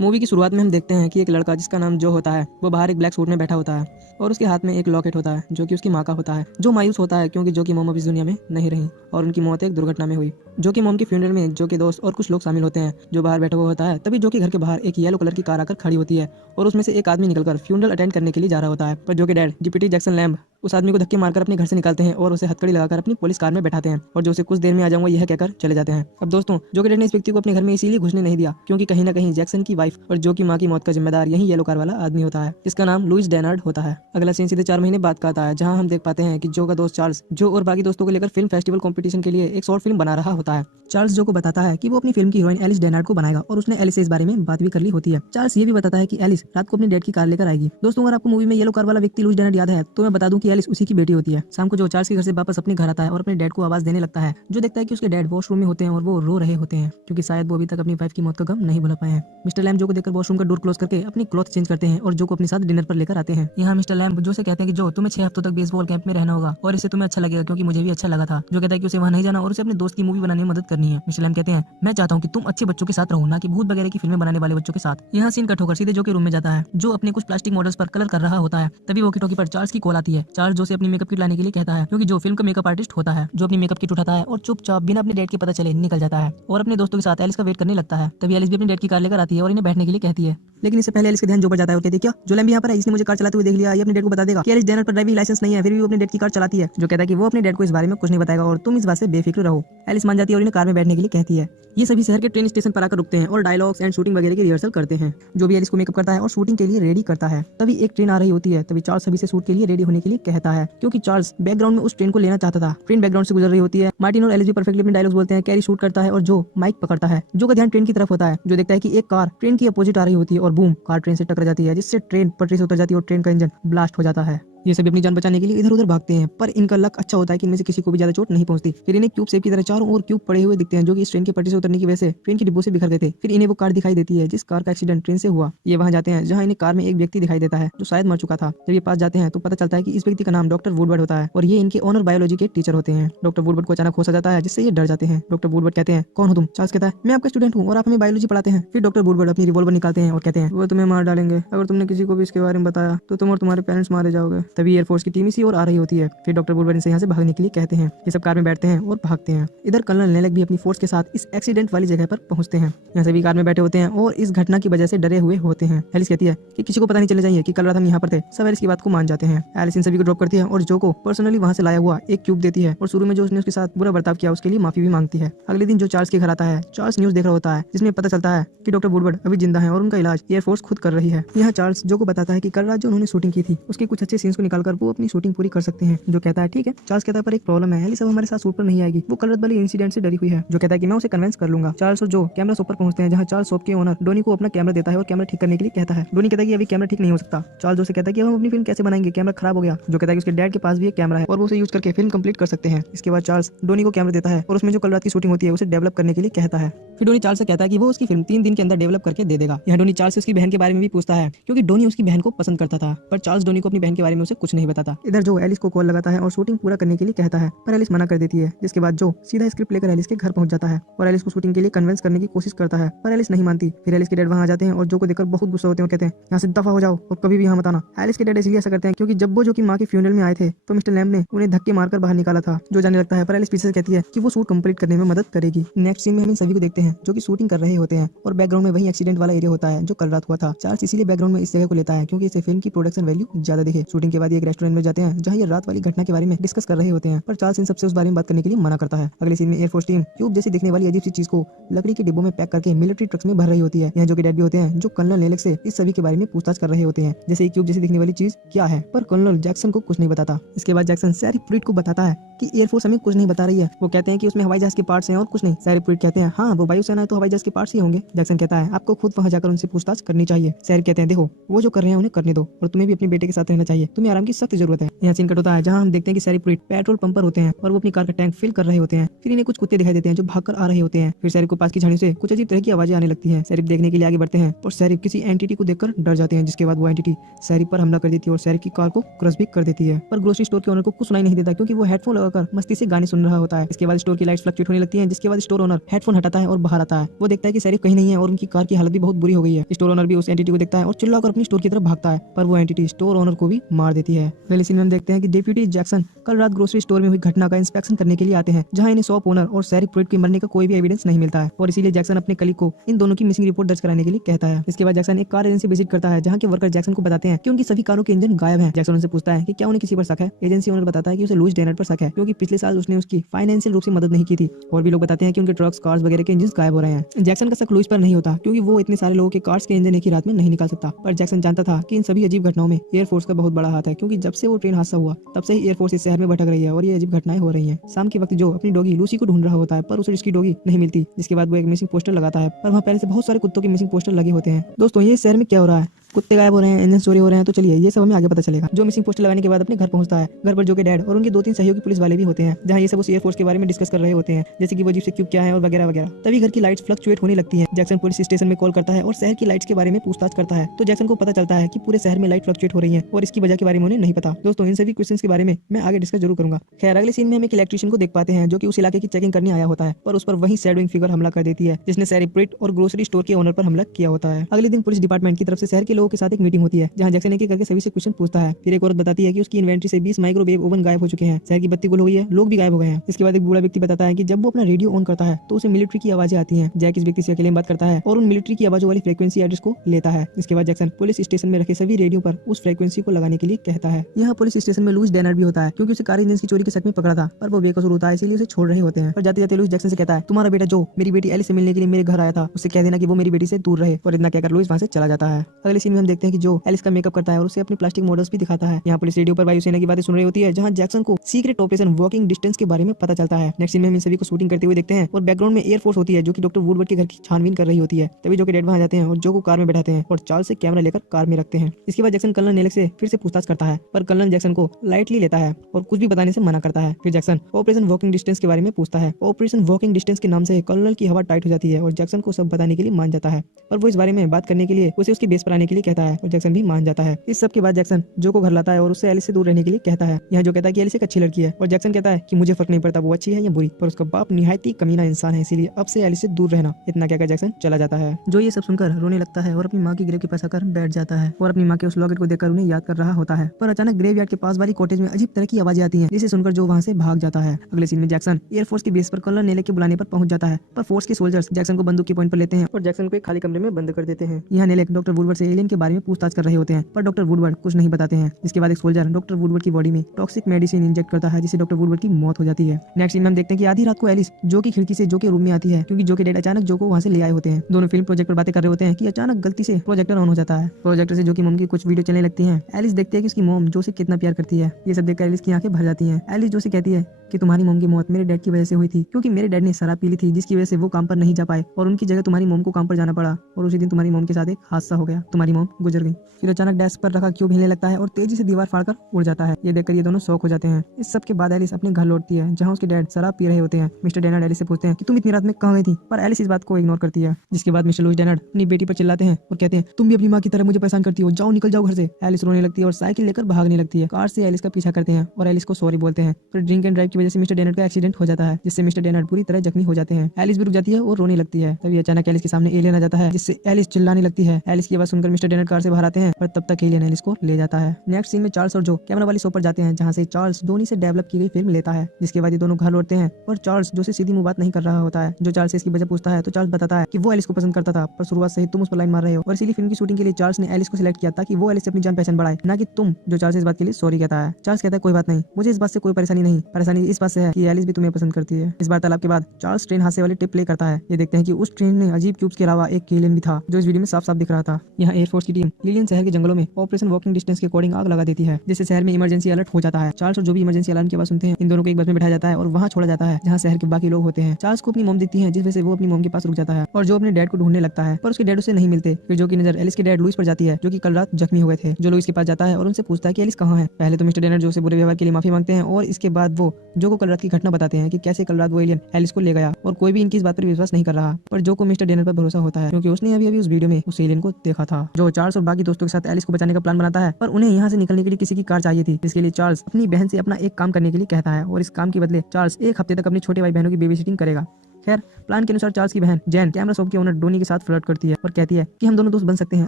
Movie की शुरुआत में हम देखते हैं कि एक लड़का जिसका नाम जो होता है वो बाहर एक ब्लैक सूट में बैठा होता है और उसके हाथ में एक लॉकेट होता है जो कि उसकी माँ का होता है। जो मायूस होता है क्योंकि जो की मोम अब इस दुनिया में नहीं रही और उनकी मौत एक दुर्घटना में हुई। जो की मोम की फ्यूनरल में जो के दोस्त और कुछ लोग शामिल होते हैं जो बाहर बैठा हुआ होता है। तभी जो के घर के बाहर एक येलो कलर की कार आकर खड़ी होती है और उसमें से एक आदमी निकलकर फ्यूनरल अटेंड करने के लिए जा रहा होता है। पर जो के डैड डिप्टी जैक्सन लैम्ब उस आदमी को धक्के मारकर अपने घर से निकालते हैं और उसे हथकड़ी लगाकर अपनी पुलिस कार में बैठाते हैं और जो उसे कुछ देर में आ जाऊंगा यह कहकर चले जाते हैं। अब दोस्तों, जो के डैड ने इस व्यक्ति को अपने घर में इसीलिए घुसने नहीं दिया क्योंकि कहीं ना कहीं जैक्सन की वाइफ और जो की माँ की मौत का जिम्मेदार यही येलो कार वाला आदमी होता है जिसका नाम लुइस डेनार्ड होता है। अगला सीन सीधे 4 महीने बाद का आता है जहाँ हम देख पाते हैं कि जो का दोस्त चार्ल्स जो और बाकी दोस्तों को लेकर फिल्म फेस्टिवल कंपटीशन के लिए एक शॉर्ट फिल्म बना रहा होता है। चार्ल्स जो को बताता है कि वो अपनी फिल्म की हीरोइन एलिस डेनार्ड को बनाएगा और उसने एलिस से इस बारे में बात भी कर ली होती है। चार्ल्स ये भी बताता है कि एलिस रात को अपनी डैड की कार लेकर आएगी। दोस्तों, अगर आपको मूवी में येलो कार वाला व्यक्ति लुइस डेनार्ड याद है तो मैं बता दूं कि एलिस उसी की बेटी होती है। शाम को जो चार्ल्स के घर से वापस अपने घर आता है और अपने डैड को आवाज देने लगता है। जो देखता है कि उसके डैड वॉशरूम में होते हैं और वो रो रहे होते हैं क्योंकि शायद वो अभी तक अपनी वाइफ की मौत का गम नहीं भुला पाए हैं। मिस्टर लैम्ब जो को देखकर वॉशरूम का डोर क्लोज करके अपनी क्लॉथ चेंज करते हैं और जो को अपने साथ डिनर पर लेकर आते हैं। यहाँ मिस्टर लैम्ब जो से कहते हैं कि जो तुम्हें 6 हफ्तों तक बेसबॉल कैंप में रहना होगा और इससे तुम्हें अच्छा लगेगा क्योंकि मुझे भी अच्छा लगा था। जो कहता है कि उसे वहाँ नहीं जाना और उसे अपने दोस्त की मूवी बनाने में मदद करनी है। मिस्टर लैम्ब कहते हैं मैं चाहता हूँ कि तुम अच्छे बच्चों के साथ रहो, ना कि भूत वगैरह की फिल्में बनाने वाले बच्चों के साथ। यहाँ सीन कट होकर सीधे जो के रूम में जाता है। जो अपने कुछ प्लास्टिक मॉडल्स पर कलर कर रहा होता है। तभी वॉकी टॉकी पर चार्ल्स की कॉल आती है। चार्ल्स जो से अपनी मेकअप किट लाने के लिए कहता है क्योंकि जो फिल्म का मेकअप आर्टिस्ट होता है। जो अपनी मेकअप किट उठाता है और चुपचाप बिना अपने डैड के पता चले निकल जाता है और अपने दोस्तों के साथ एलिस का वेट करने लगता है। तभी एलिस भी अपने डैड की कार लेकर आती है और इन्हें बैठने के लिए कहती है। लेकिन इससे पहले एलिस का ध्यान जो पर जाता है और कहती है क्या जो लैम्ब यहाँ पर है, इसने मुझे कार चलाते हुए देख लिया, ये अपने डैड को बता देगा कि एलिस डेनार्ड पर ड्राइविंग लाइसेंस नहीं है, फिर भी वो अपने डैड की कार चलाती है। जो कहता है कि वो अपने डैड को इस बारे में कुछ नहीं बताएगा और तुम इस बात से बेफिक्र रहो। एलिस मान जाती है और इन्हें कार में बैठने के लिए कहती है। ये सभी शहर के ट्रेन स्टेशन पर आकर रुकते हैं और डायलॉग्स एंड शूटिंग वगैरह की रिहर्सल करते हैं। जो भी एलिस को मेकअप करता है और शूटिंग के लिए रेडी करता है। तभी एक ट्रेन आ रही होती है। तभी चार्ल्स सभी से शूट के लिए रेडी होने के लिए कहता है क्योंकि चार्ल्स बैकग्राउंड में उस ट्रेन को लेना चाहता था। ट्रेन बैकग्राउंड से गुजर रही होती है। मार्टिन और एलिस भी परफेक्टली अपने डायलॉग्स बोलते हैं। कैरी शूट करता है और जो माइक पकड़ता है। जो का ध्यान ट्रेन की तरफ होता है। जो देखता है कि एक कार ट्रेन की अपोजिट आ रही होती है और बूम, कार ट्रेन से टकरा जाती है जिससे ट्रेन पटरी से उतर जाती है और ट्रेन का इंजन ब्लास्ट हो जाता है। ये सभी अपनी जान बचाने के लिए इधर उधर भागते हैं पर इनका लक अच्छा होता है कि इनमें से किसी को भी ज्यादा चोट नहीं पहुंचती। फिर इन्हें क्यूब शेप की तरह चारों ओर क्यूब पड़े हुए दिखते हैं जो कि इस ट्रेन की पटरी से उतरने की वजह से ट्रेन की डिब्बों से बिखर गए थे। फिर इन्हें वो कार दिखाई देती है जिस कार का एक्सीडेंट ट्रेन से हुआ। ये वहां जाते हैं जहां इन्हें कार में एक व्यक्ति दिखाई देता है जो शायद मर चुका था। जब ये पास जाते हैं तो पता चलता है कि इस व्यक्ति का नाम डॉक्टर वुडवर्ड होता है और ये इनके ऑनर बायोलॉजी के टीचर होते हैं। डॉक्टर वुडवर्ड को अचानक होश आ जाता है जिससे ये डर जाते हैं। डॉक्टर वुडवर्ड कहते हैं कौन हो तुम? चार्ल्स कहता है मैं आपका स्टूडेंट हूँ और आप हमें बायोलॉजी पढ़ाते हैं। फिर डॉक्टर वुडवर्ड अपनी रिवॉल्वर निकालते हैं और कहते हैं वो तुम्हें मार डालेंगे अगर तुमने किसी को भी इसके बारे में बताया तो तुम और तुम्हारे पेरेंट्स मारे जाओगे। तभी एयरफोर्स की टीम इसी और आ रही होती है। फिर डॉक्टर वुडवर्ड इनसे यहाँ से भागने के लिए कहते हैं। ये सब कार में बैठते हैं और भागते हैं। इधर कर्नल नेलेक भी अपनी फोर्स के साथ इस एक्सीडेंट वाली जगह पर पहुंचते हैं। यहाँ सभी कार में बैठे होते हैं और इस घटना की वजह से डरे हुए होते हैं। एलिस कहती है कि किसी को पता नहीं चले जाइए कि कल रात हम यहाँ पर थे। सब एलिस की बात को मान जाते हैं। एलिस इन सभी को ड्रॉप करती है और जो को पर्सनली वहाँ से लाया हुआ एक क्यूब देती है और शुरू में जो उसने उसके साथ बुरा बर्ताव किया उसके लिए माफी भी मांगती है। अगले दिन जो चार्ल्स के घर आता है, चार्ल्स न्यूज देख रहा होता है जिसमें पता चलता है कि डॉक्टर वुडवर्ड अभी जिंदा है और उनका इलाज एयरफोर्स खुद कर रही है। यहाँ चार्ल्स जो को बताता है कि कल रात जो उन्होंने शूटिंग की थी उसके कुछ अच्छे सीन्स को निकालकर वो अपनी शूटिंग पूरी कर सकते हैं। जो कहता है ठीक है। चार्ल्स कहता है पर एक प्रॉब्लम है, एलिस अब हमारे साथ शूट पर नहीं आएगी, वो कल रात वाले इंसिडेंट से डरी हुई है। जो कहता है कि मैं उसे कन्विंस कर लूंगा। चार्ल्स और जो कैमरा शॉप पर पहुंचते हैं जहां चार्ल्स शॉप के ओनर डोनी को अपना कैमरा देता है और कैमरा ठीक करने के लिए कहता है। डोनी कहता है कि अभी कैमरा ठीक नहीं हो सकता। चार्ल्स जो से कहता है कि अब हम अपनी फिल्म कैसे बनाएंगे, कैमरा खराब हो गया। जो कहता है कि उसके डैड के पास भी एक कैमरा है और वो उसे यूज करके फिल्म कंप्लीट कर सकते हैं। इसके बाद चार्ल्स डोनी को कैमरा देता है और उसमें जो कल रात की शूटिंग होती है उसे डेवलप करने के लिए कहता है। फिर डोनी चार्ल्स से कहता है कि वो उसकी फिल्म 3 दिन के अंदर डेवलप करके दे देगा। यहाँ डोनी चार्ल्स से उसकी बहन के बारे में भी पूछता है क्योंकि डोनी उसकी बहन को पसंद करता था पर चार्ल्स डोनी को अपनी बहन के बारे में उसे कुछ नहीं बताता। इधर जो एलिस को कॉल लगाता है और शूटिंग पूरा करने के लिए कहता है पर एलिस मना कर देती है। जिसके बाद जो सीधा स्क्रिप्ट लेकर एलिस के घर पहुंच जाता है और एलिस को शूटिंग के लिए कन्विंस करने की कोशिश करता है पर एलिस नहीं मानती। फिर एलिस के डैड वहां आ जाते हैं और जो को देखकर बहुत गुस्सा होते हैं और कहते हैं यहाँ से दफा हो जाओ और कभी भी यहाँ मत आना। एलिस के डैड इसलिए ऐसा करते हैं क्योंकि जब वो जो की माँ की फ्यूनरल में आए थे तो मिस्टर लैम्ब ने उन्हें धक्के मारकर बाहर निकाला था। जो जाने लगता है पर एलिस पीछे से कहती है कि वो शूट कंप्लीट करने में मदद करेगी। नेक्स्ट सीन में हम इन सभी को देखते हैं जो कि शूटिंग कर रहे होते हैं और बैकग्राउंड में वही एक्सीडेंट वाला एरिया होता है जो कल रात हुआ था। चार्ल्स इसीलिए बैकग्राउंड में इस जगह को लेता है क्योंकि इससे फिल्म की प्रोडक्शन वैल्यू ज्यादा दिखे। शूटिंग के बाद एक रेस्टोरेंट में जाते हैं जहाँ ये रात वाली घटना के बारे में डिस्कस कर रहे होते हैं पर चार्ल्स इन सबसे उस बारे में बात करने के लिए मना करता है। अगले सीन में एयरफोर्स टीम क्यूब जैसी दिखने वाली अजीब सी चीज को लकड़ी के डिब्बों में पैक करके मिलिट्री ट्रक्स में भर रही होती है। यहाँ जो कि डैड भी होते हैं जो कर्नल नेलेक से इस सभी के बारे में पूछताछ कर रहे होते हैं जैसे क्यूब जैसी दिखने वाली चीज क्या है पर कर्नल जैक्सन को कुछ नहीं बताता। इसके बाद जैक्सन सैरी प्रूइट को बताता है कि एयरफोर्स हमें कुछ नहीं बता रही है। वो कहते हैं कि उसमें हवाई जहाज के पार्ट्स हैं और कुछ नहीं। सैरी प्रूइट कहते हैं हाँ वो वायुसेना है तो हवाई जहाज के पार्ट्स ही होंगे। जैक्सन कहता है आपको खुद वहां जाकर उनसे पूछताछ करनी चाहिए। सैरी कहते हैं देखो वो जो कर रहे हैं उन्हें करने दो और तुम्हें भी अपने बेटे के साथ रहना चाहिए। तुम्हें उन्हें आराम की सख्त जरूरत है। यहाँ सीन कट होता है जहाँ हम देखते हैं कि शरीफ प्रीट पेट्रोल पंप पर होते हैं और वो अपनी कार का टैंक फिल कर रहे होते हैं। फिर इन्हें कुछ कुत्ते दिखाई देते हैं जो भागकर आ रहे होते हैं। फिर शरीफ को पास की झाड़ियों से कुछ अजीब तरह की आवाजें आने लगती हैं। शरीफ देखने के लिए आगे बढ़ते हैं और शरीफ किसी एंटिटी को देखकर डर जाते हैं, जिसके बाद वो एंटिटी शरीफ पर हमला कर देती है और शरीफ की कार को क्रश भी कर देती है। पर ग्रोसरी स्टोर के ओनर को कुछ सुनाई नहीं देता क्योंकि वो हेडफोन लगाकर मस्ती से गाने सुन रहा होता है। इसके बाद स्टोर की लाइट्स फ्लक्चुएट होने लगती हैं, जिसके बाद स्टोर ओनर हेडफोन हटाता है और बाहर आता है। वो देखता है कि शरीफ कहीं नहीं है और उनकी कार की हालत भी बहुत बुरी हो गई है। स्टोर ओनर भी उस एंटिटी को देखता है और चिल्लाकर अपनी स्टोर की तरफ भागता है, पर वो एंटिटी स्टोर ओनर को भी मार देती है। अगले सीन में हम देखते हैं कि डिप्टी जैक्सन कल रात ग्रोसरी स्टोर में हुई घटना का इंस्पेक्शन करने के लिए आते हैं, जहां इन्हें शॉप ओनर और शरीफ प्रीट के मरने का कोई भी एविडेंस नहीं मिलता है और इसीलिए जैक्सन अपने कलीग को इन दोनों की मिसिंग रिपोर्ट दर्ज कराने के लिए कहता है। इसके बाद जैक्सन एक कार एजेंसी विजिट करता है, जहां के वर्कर जैक्सन को बताते हैं कि उनकी सभी कारों के इंजन गायब हैं। जैक्सन उनसे पूछता है कि क्या उन्हें किसी पर शक है। एजेंसी ओनर बताता है कि उसे लुइस डेनर पर शक है क्योंकि पिछले साल उसने उसकी फाइनेंशियल रूप से मदद नहीं की थी। और भी लोग बताते हैं कि उनके ट्रक्स, कार्स वगैरह के इंजन गायब हो रहे हैं। जैक्सन का शक लुइस पर नहीं होता क्योंकि वो इतने सारे लोगों के कार्स के इंजन एक ही रात में नहीं निकाल सकता। पर जैक्सन जानता था कि इन सभी अजीब घटनाओं में एयरफोर्स का बहुत बड़ा हाथ है, क्योंकि जब से वो ट्रेन हादसा हुआ तब से ही एयरफोर्स इस शहर में भटक रही है और ये अजीब घटनाएं हो रही हैं। शाम के वक्त जो अपनी डॉगी लूसी को ढूंढ रहा होता है, पर उसे उसकी डॉगी नहीं मिलती, जिसके बाद वो एक मिसिंग पोस्टर लगाता है, पर वहाँ पहले से बहुत सारे कुत्तों के मिसिंग पोस्टर लगे होते हैं। दोस्तों, ये शहर में क्या हो रहा है? कुत्ते गायब हो रहे हैं, इंजन चोरी हो रहे हैं, तो चलिए ये सब हमें आगे पता चलेगा। जो मिसिंग पोस्टर लगाने के बाद अपने घर पहुंचता है। घर पर जो के डैड और उनके 2-3 सहयोगी पुलिस वाले भी होते हैं, जहां ये सब उस एयरफोर्स के बारे में डिस्कस कर रहे होते हैं, जैसे कि वो अजीब से क्यूब क्या है और वगैरह वगैरह। तभी घर की लाइट्स फ्लक्चुएट होने लगती हैं। जैक्सन पुलिस स्टेशन में कॉल करता है और शहर की लाइट्स के बारे में पूछताछ करता है, तो जैक्सन को पता चलता है कि पूरे शहर में लाइट फ्लक्चुएट हो रही है और इसकी वजह के बारे में उन्हें नहीं पता। दोस्तों, इन सभी क्वेश्चंस के बारे में मैं आगे डिस्कस जरूर करूंगा। खैर, अगले सीन में हम एक इलेक्ट्रिशियन को देख पाते हैं जो कि उस इलाके की चेकिंग करने आया होता है, पर उस पर वही शैडोइंग फिगर हमला कर देती है जिसने शरीफ प्रीट और ग्रोसरी स्टोर के ओनर पर हमला किया होता है। अगले दिन पुलिस डिपार्टमेंट की तरफ से शहर के लोगों के साथ एक मीटिंग होती है, जहां जैक्सन एक करके सभी से क्वेश्चन पूछता है। फिर एक औरत बताती है कि उसकी इन्वेंट्री से 20 माइक्रोवेव ओवन गायब हो चुके हैं, शहर की बत्ती गुल हो गई है, लोग भी गायब हो गए हैं। इसके बाद एक बूढ़ा व्यक्ति बताता है कि जब वो अपना रेडियो ऑन करता है तो उसे मिलिट्री की आवाजें आती हैं। जैक इस व्यक्ति से अकेले में बात करता है और उन मिलिट्री की आवाजों वाली फ्रीक्वेंसी एड्रेस को लेता है। इसके बाद जैक्सन पुलिस स्टेशन में रखे सभी रेडियो पर उस फ्रीक्वेंसी को लगाने के लिए कहता है। यहाँ पुलिस स्टेशन में लुइस डेनर भी होता है क्योंकि उसे कार इंजन की चोरी के शक में पकड़ा था, पर वो बेकसूर होता है, इसलिए उसे छोड़ रहे होते हैं। और जाते जाते लुइस जैक्सन से कहता है, तुम्हारा बेटा जो मेरी बेटी एलिस से मिलने के लिए मेरे घर आया था, उससे कह देना कि वो मेरी बेटी से दूर रहे। और इतना कहकर लुइस वहाँ से चला जाता है। अगले सीन में हम देखते हैं कि जो एलिस का मेकअप करता है और उसे अपने प्लास्टिक मॉडल्स भी दिखाता है। यहाँ पुलिस रेडियो पर वायुसेना की बातें सुन रही होती है, जहाँ जैक्सन को सीक्रेट ऑपरेशन वॉकिंग डिस्टेंस के बारे में पता चलता है। नेक्स्ट सीन में हम इन सभी को शूटिंग करते हुए देखते हैं और बैकग्राउंड में एयरफोर्स होती है जो कि डॉक्टर वुडवर्ड के घर की छानबीन कर रही होती है। तभी जो के डैड वहाँ जाते हैं और जो को कार में बैठाते हैं और चार्ल्स से कैमरा लेकर कार में रखते हैं। इसके बाद जैक्सन कर्नल नेलेक से फिर से पूछताछ करता है, पर कर्नल जैक्सन को लाइटली लेता है और कुछ भी बताने से मना करता है। फिर जैक्सन ऑपरेशन वॉकिंग डिस्टेंस के बारे में पूछता है। ऑपरेशन वॉकिंग डिस्टेंस के नाम से कर्नल की हवा टाइट हो जाती है और जैक्सन को सब बताने के लिए मान जाता है, पर वो इस बारे में बात करने के लिए उसे उसके बेस पर आने के लिए कहता है और जैक्सन भी मान जाता है। इस सब के बाद जैक्सन जो को घर लाता है और उससे एलिस से दूर रहने के लिए कहता है। यहाँ जो कहता है कि एलिस एक अच्छी लड़की है और जैक्सन कहता है कि मुझे फर्क नहीं पड़ता वो अच्छी है या बुरी, पर उसका बाप निहायत ही कमीना इंसान है, इसीलिए अब से एलिस से दूर रहना। इतना कहकर जैक्सन चला जाता है। जो ये सब सुनकर रोने लगता है और अपनी माँ की ग्रेव के पास आकर बैठ जाता है और अपनी माँ के उस लॉकेट को देखकर उन्हें याद कर रहा होता है। पर अचानक ग्रेवयार्ड के पास वाली कॉटेज में अजीब तरह की आवाजें आती हैं, जिसे सुनकर जो वहाँ से भाग जाता है। अगले सीन में जैक्सन एयरफोर्स के बेस पर कर्नल नेलेक के बुलाने पर पहुंच जाता है, पर फोर्स के सोल्जर्स जैक्सन को बंदूक की पॉइंट पर लेते हैं और जैक्सन को एक खाली कमरे में बंद कर देते हैं। यहाँ नेलेक डॉक्टर वुडवर्ड से एलियन के बारे में पूछताछ कर रहे होते हैं, पर डॉक्टर वुडवर्ड कुछ नहीं बताते हैं। इसके बाद एक सोल्जर डॉक्टर वुडवर्ड की बॉडी में टॉक्सिक मेडिसिन इंजेक्ट करता है, जिससे डॉक्टर वुडवर्ड की मौत हो जाती है। नेक्स्ट सीन में हम देखते हैं कि आधी रात को एलिस जो की खिड़की से जो के रूम में आती है, क्योंकि जो के डैड अचानक जो को वहाँ से ले आए होते हैं। दोनों फिल्म प्रोजेक्ट पर बातें कर रहे होते हैं कि अचानक गलती से प्रोजेक्टर ऑन हो जाता है। प्रोजेक्टर से जो की मॉम की कुछ वीडियो चलने लगती है। एलिस देखती है कि उसकी मॉम जो से कितना प्यार करती है। ये सब देखकर एलिस की आंखें भर जाती हैं। एलिस जो से कहती है कि तुम्हारी मॉम की मौत मेरे डैड की वजह से हुई थी, क्योंकि मेरे डैड ने शराब पी ली थी, जिसकी वजह से वो काम पर नहीं जा पाए और उनकी जगह तुम्हारी मॉम को काम पर जाना पड़ा और उसी दिन तुम्हारी मॉम के साथ एक हादसा हो गया, तुम्हारी मॉम गुजर गई। फिर अचानक डेस्क पर रखा क्यूब हिलने लगता है और तेजी से दीवार फाड़कर उड़ जाता है। ये देखकर ये दोनों शॉक हो जाते हैं। इस सब के बाद एलिस अपने घर लौटती है, जहाँ उसके डैड शराब पी रहे होते हैं। मिस्टर डेनर्ड एलिस से पूछते हैं कि तुम इतनी रात में कहाँ गई थी, पर एलिस इस बात को इग्नोर करती है। जिसके बाद मिस्टर लुइस डेनर्ड अपनी बेटी पर चिल्लाते हैं और कहते हैं तुम भी अपनी माँ की तरह मुझे परेशान करती हो, जाओ निकल जाओ घर से। एलिस रोने लगती है और साइकिल लेकर भागने लगती है। कार से एलिस का पीछा करते हैं और एलिस को सॉरी बोलते हैं। फिर ड्रिंक एंड ड्राइव की वजह से मिस्टर डेनर्ड का एक्सीडेंट हो जाता है, जिससे मिस्टर डेनर्ड पूरी तरह जख्मी हो जाते हैं। एलिस भी रुक जाती है और रोने लगती है। तभी अचानक एलिस के सामने एलियन आ जाता है, जिससे एलिस चिल्लाने लगती है। एलिस की आवाज सुनकर मिस्टर डेनर्ड कार से बाहर आते हैं, पर तब तक एलियन एलिस को ले जाता है। नेक्स्ट सीन में चार्ल्स और जो कैमरा वाली शॉप पर जाते हैं, जहाँ से चार्ल्स धोनी से डेवलप की गई फिल्म लेता है। जिसके बाद ये दोनों घर लौटते हैं और चार्ल्स जो से सीधी मुंह बात नहीं कर रहा होता है। जो चार्ल्स से इसकी वजह पूछता है तो चार्ल्स बताता है कि वो एलिस को पसंद करता था, पर शुरुआत से ही तुम उस पर लाइन मार रहे हो और इसीलिए फिल्म की शूटिंग के लिए चार्ल्स ने एलिस को सिलेक्ट किया ताकि वो एलिस से अपनी जान पहचान बढ़ाए, ना कि तुम। जो चार्ल्स इस बात के लिए सॉरी कहता है। चार्ल्स कहता है कोई बात नहीं, मुझे इस बात से कोई परेशानी नहीं, परेशानी इस बात से है कि एलिस भी तुम्हें पसंद करती है। इस वार्तालाप के बाद चार्ल्स ट्रेन हादसे वाली टिप प्ले करता है। ये देखते हैं कि उस ट्रेन में अजीब क्यूब्स के अलावा एक एलियन भी था, जो इस वीडियो में साफ साफ दिख रहा था। यहाँ एयरफोर्स एयरफोर्स की टीम लिलियन शहर के जंगलों में ऑपरेशन वॉकिंग डिस्टेंस के अकॉर्डिंग आग लगा देती है, जिससे शहर में इमरजेंसी अलर्ट हो जाता है। चार्ल्स और जो भी इमरजेंसी अलार्म की आवाज सुनते हैं, इन दोनों को एक बस में बिठाया जाता है और वहां छोड़ा जाता है जहां शहर के बाकी लोग होते हैं। चार्ल्स को अपनी मॉम दिखती है, जिस वजह से वो अपनी मॉम के पास रुक जाता है और जो अपने डैड को ढूंढने लगता है, पर उसके डैड उसे नहीं मिलते। फिर जो की नजर एलिस के डैड लुइस पर जाती है, जो कि कल रात जख्मी हुए थे। जो लुइस के पास जाता है और उनसे पूछता है कि एलिस कहाँ है। पहले तो मिस्टर डेनर जो से बुरे व्यवहार के लिए माफी मांगते हैं और इसके बाद वो जो को कल रात की घटना बताते हैं कि कैसे कल रात वो एलियन एलिस को ले गया, और कोई भी इनकी इस बात पर विश्वास नहीं कर रहा। पर जो को मिस्टर डेनर पर भरोसा होता है, क्योंकि उसने अभी उस वीडियो में उस एलियन को देखा था। जो चार्ल्स और बाकी दोस्तों के साथ एलिस को बचाने का प्लान बनाता है, पर उन्हें यहाँ से निकलने के लिए किसी की कार चाहिए थी, जिसके लिए चार्ल्स अपनी बहन से अपना एक काम करने के लिए कहता है और इस काम के बदले चार्ल्स एक हफ्ते तक अपनी छोटे भाई बहनों की बेबी सिटिंग करेगा। खैर, प्लान के अनुसार चार्ल्स की बहन जैन कैमरा शॉप के ओनर डोनी के साथ फ्लर्ट करती है और कहती है कि हम दोनों दोस्त बन सकते हैं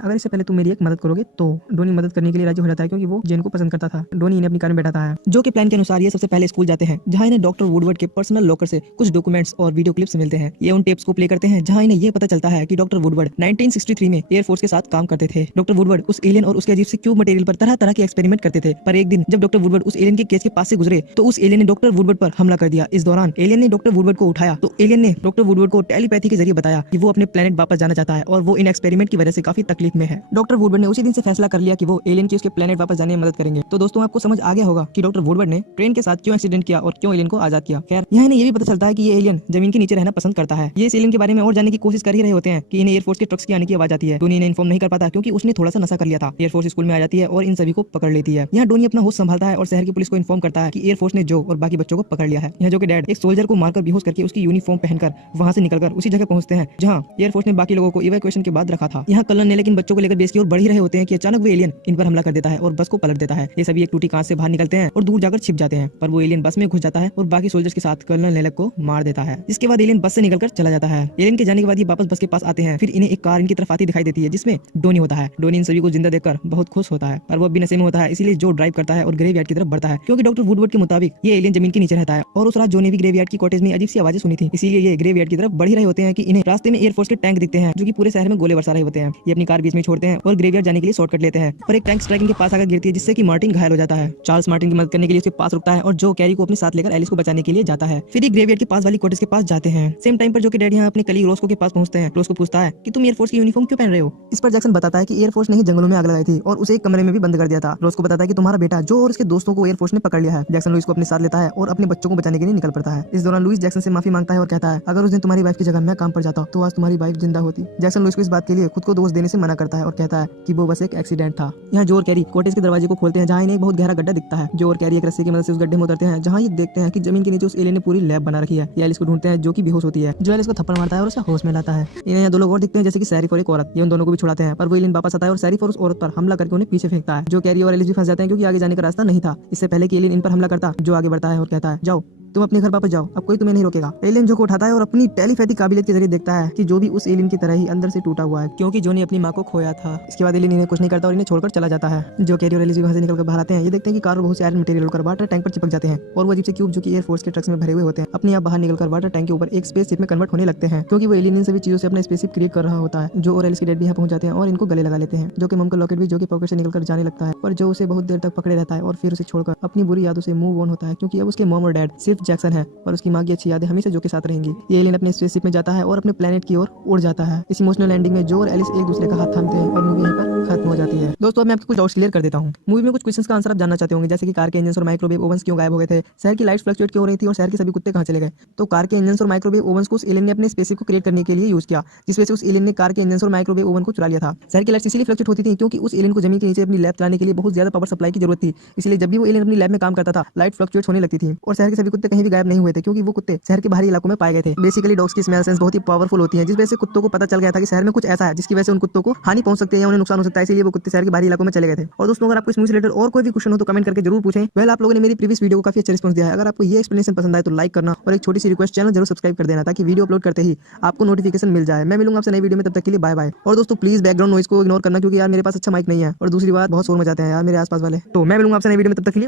अगर इससे पहले तुम मेरी एक मदद करोगे। तो डोनी मदद करने के लिए राजी हो जाता है, क्योंकि वो जैन को पसंद करता था। डोनी इन्हें अपनी कार में बैठाता है। जो के प्लान के अनुसार ये सबसे पहले स्कूल जाते हैं, जहाँ इन्हें डॉक्टर वुडवर्ड के पर्सनल लॉकर से कुछ डॉक्यूमेंट्स और वीडियो क्लिप्स मिलते हैं। ये उन टेप्स को प्ले करते हैं जहाँ इन्हें ये पता चलता है कि डॉक्टर वुडवर्ड 1963 में एयरफोर्स के साथ काम करते थे। डॉक्टर वुडवर्ड उस एलियन और उसके अजीब से क्यूब मटेरियल पर तरह तरह के एक्सपेरिमेंट करते थे। पर एक दिन जब डॉक्टर वुडवर्ड उस एलियन के केस के पास से गुजरे, तो उस एलियन ने डॉक्टर वुडवर्ड पर हमला कर दिया। इस दौरान एलियन ने डॉक्टर वुडवर्ड को उठाया, तो एलियन ने डॉक्टर वुडवर्ड को टेलीपैथी के जरिए बताया कि वो अपने प्लेनेट वापस जाना चाहता है और वो इन एक्सपेरिमेंट की वजह से काफी तकलीफ में है। डॉक्टर वुडवर्ड ने उसी दिन से फैसला कर लिया कि वो एलियन की उसके प्लेनेट वापस जाने में मदद करेंगे। तो दोस्तों, आपको समझ आ गया होगा कि डॉक्टर वुडवर्ड ने ट्रेन के साथ क्यों एक्सीडेंट किया और क्यों एलियन को आजाद किया। खैर, यहाँ इन्हें ये भी पता चलता है कि ये एलियन जमीन के नीचे रहना पसंद करता है। ये इस एलियन के बारे में और जानने की कोशिश कर ही रहे होते हैं कि इन्हें एयरफोर्स के ट्रक्स की आने की आवाज आती है। डोनी इन्हें इन्फॉर्म नहीं कर पाता, क्योंकि उसने थोड़ा सा नशा कर लिया था। एयरफोर्स स्कूल में आ जाती है और इन सभी को पकड़ लेती है। यहाँ डोनी अपना होश संभालता है और शहर की पुलिस को इन्फॉर्म करता है कि एयरफोर्स ने जो और बाकी बच्चों को पकड़ लिया है। यहाँ जो के डैड एक सोल्जर को मारकर बेहोश करके उसकी यूनिफॉर्म पहनकर वहाँ से निकलकर उसी जगह पहुंचते हैं जहाँ एयरफोर्स ने बाकी लोगों को इवैक्यूएशन के बाद रखा था। यहाँ कलन ने लेकिन बच्चों को लेकर बेस की ओर बढ़ ही रहे होते हैं कि अचानक वो एलियन इन पर हमला कर देता है और बस को पलट देता है। ये सभी एक टूटी कांच से बाहर निकलते हैं और दूर जाकर छिप जाते हैं, पर वो एलियन बस में घुस जाता है और बाकी सोल्जर्स के साथ कर्नल नेलक को मार देता है। इसके बाद एलियन बस से निकलकर चला जाता है। एलियन के जाने के बाद ये वापस बस के पास आते हैं। फिर इन्हें एक कार इनकी तरफ आती दिखाई देती है, जिसमें डोनी होता है। डोनी इन सभी को जिंदा देखकर बहुत खुश होता है, पर वो भी नशे में होता है, इसीलिए जो ड्राइव करता है और ग्रेवयार्ड की तरफ बढ़ता है, क्योंकि डॉक्टर वुडवर्ड के मुताबिक ये एलियन जमीन के नीचे रहता है और उस रात जो ने भी ग्रेवयार्ड की कॉटेज में अजीब सी आवाजें सुनी थी, इसीलिए ये ग्रेवयार्ड की तरफ बढ़ ही रहे होते हैं कि इन्हें रास्ते में एयरफोर्स के टैंक दिखते हैं, जो कि पूरे शहर में गोले बरसा रहे होते हैं। ये अपनी कार बीच में छोड़ते हैं और ग्रेवयार्ड जाने के लिए शॉर्टकट लेते हैं, पर एक टैंक स्ट्राइकिंग के पास आकर गिरती है, जिससे कि मार्टिन घायल हो जाता है। चार्ल्स मार्टिन की मदद करने के लिए उसके पास रुकता है और जो कैरी को अपने साथ लेकर एलिस को बचाने के लिए जाता है। फिर ये ग्रेवयार्ड के पास वाली कॉटेज के पास जाते हैं। सेम टाइम पर जो कि डैड यहाँ अपने कलीग रोस्को के पास पहुंचते हैं। रोस्को पूछता है कि तुम एयरफोर्स की यूनिफॉर्म क्यों पहन रहे हो। इस पर जैक्सन बताता है कि एयरफोर्स ने ही जंगलों में आग लगाई थी और उसे एक कमरे में भी बंद कर दिया था। रोस्को बताता है कि तुम्हारा बेटा जो और उसके दोस्तों को एयरफोर्स ने पकड़ लिया है। जैक्सन लुइस को अपने साथ लेता है और अपने बच्चों को बचाने के लिए निकल पड़ता है। इस दौरान लुइस जैक्सन से माफी मांगता है और कहता है अगर उस दिन तुम्हारी वाइफ की जगह मैं काम पर जाता तो आज तुम्हारी वाइफ जिंदा होती। जैक्सन लुइस को इस बात के लिए खुद को दोष देने से मना करता है और कहता है कि वो बस एक एक्सीडेंट था। यहाँ जो और कैरी कॉटेज के दरवाजे को खोलते हैं, जहाँ इन्हें एक बहुत गहरा गड्ढा दिखता है। जो और कैरी एक रस्सी की मदद से उस गड्ढे में उतरते हैं, जहाँ ये देखते हैं कि जमीन के नीचे उस एलियन ने पूरी लैब बना रखी है। ये एलिस को ढूंढते हैं, जो कि बेहोश होती है। जो एलिस को थप्पड़ मारता है और उसे होश में लाता है। इन्हें यहाँ दो लोग और दिखते हैं, जैसे कि सैरिफ और एक औरत। ये उन दोनों को भी छुड़ाते हैं, पर वो एलियन वापस आता है और सैरिफ और उस औरत पर हमला करके उन्हें पीछे फेंकता है। जो कैरी और एलिस भी फंस जाते हैं, क्योंकि आगे जाने का रास्ता नहीं था। इससे पहले कि एलियन इन पर हमला करता, जो आगे बढ़ता है और कहता है जाओ तुम अपने घर वापस जाओ, अब कोई तुम्हें नहीं रोकेगा। एलियन जो को उठाता है और अपनी टेलीपैथी काबिलियत के जरिए देखता है कि जो भी उस एलियन की तरह ही अंदर से टूटा हुआ है, क्योंकि जो ने अपनी माँ को खोया था। इसके बाद एलियन इन्हें कुछ नहीं करता और इन्हें छोड़कर चला जाता है। जो कैरी और एलिस वहां से निकलकर बाहर आते हैं। ये देखते हैं कि कार बहुत से आयरन मटेरियल उड़कर वाटर टैंक पर चिपक जाते हैं और वो अजीब से क्यूब जो कि एयरफोर्स के ट्रक्स में भरे हुए होते हैं, अपने आप बाहर निकलकर वाटर टैंक के ऊपर एक स्पेसशिप में कन्वर्ट होने लगते हैं, क्योंकि वो एलियन इन सभी चीजों से अपना स्पेसशिप क्रिएट कर रहा होता है। जो और एलिस के डैड भी यहाँ पहुंच जाते हैं और इनको गले लगा लेते हैं। जो कि मम का लॉकेट भी जो कि पॉकेट से निकलकर जाने लगता है और जो उसे बहुत देर तक पकड़े रहता है और फिर उसे छोड़कर अपनी बुरी यादों से मूव ऑन होता है, क्योंकि अब उसके मॉम और डैड सिर्फ जैक्सन है और उसकी माँ की अच्छी यादें हमेशा जो के साथ रहेंगी। ये एलियन अपने स्पेसशिप में जाता है और अपने प्लेनेट की ओर उड़ जाता है। इस इमोशनल एंडिंग में जो और एलिस एक दूसरे का हाथ थामते हैं और मूवी यहीं पर खत्म हो जाती है। दोस्तों, अब मैं आपको कुछ डाउट्स क्लियर कर देता हूँ। मूवी में कुछ क्वेश्चंस का आंसर आप जानना चाहते होंगे, जैसे कि कार के इंजन और माइक्रोवेव ओवंस क्यों गायब हो गए थे, शहर की लाइट्स फ्लक्चुएट क्यों हो रही थी और शहर के सभी कुत्ते कहाँ चले गए। तो कार के इंजन और माइक्रोवेव ओवंस को उस एलियन ने अपने स्पेसशिप को क्रिएट करने के लिए यूज किया, जिस वजह से उस एलियन ने कार के इंजन और माइक्रोवेव ओवन को चुरा लिया था। शहर की लाइट्स इसलिए फ्लक्चुएट होती थी क्योंकि उस एलियन को जमीन के नीचे अपनी लैब चलाने के लिए बहुत ज्यादा पावर सप्लाई की जरूरत थी, इसलिए जब भी वो एलियन अपनी लैब में काम करता था लाइट फ्लक्चुएट होने लगती थी। और शहर के सभी कुत्ते कहीं भी गायब नहीं हुए थे, क्योंकि वो कुत्ते शहर के बाहरी इलाकों में पाए गए थे। बेसिकली डॉग्स की स्मेल सेंस बहुत ही पावरफुल होती है, जिस वजह से कुत्तों को पता चल गया था कि शहर में कुछ ऐसा है जिसकी वजह से उन कुत्तों को हानि पहुंच सकती है या उन्हें नुकसान हो सकता है, इसलिए वो कुत्ते शहर के बाहरी इलाकों में चले गए थे। और दोस्तों, अगर आपको इस मूवी से रिलेटेड और कोई भी क्वेश्चन हो तो कमेंट करके जरूर पूछें। वेल, आप लोगों ने मेरी प्रीवियस वीडियो को काफी अच्छा रिस्पांस दिया है। अगर आपको ये एक्सप्लेनेशन पसंद आए तो लाइक करना और एक छोटी सी रिक्वेस्ट, चैनल जरूर सब्सक्राइब कर देना, ताकि वीडियो अपलोड करते ही आपको नोटिफिकेशन मिल जाए। मैं मिलूंगा आपसे नई वीडियो में, तब तक के लिए बाय बाय। और दोस्तों, प्लीज बैकग्राउंड नॉइज को इग्नोर करना, क्योंकि यार मेरे पास अच्छा माइक नहीं है और दूसरी बात बहुत शोर मचाते हैं यार मेरे आसपास वाले। तो मैं मिलूंगा आपसे नई वीडियो में, तब तक के लिए।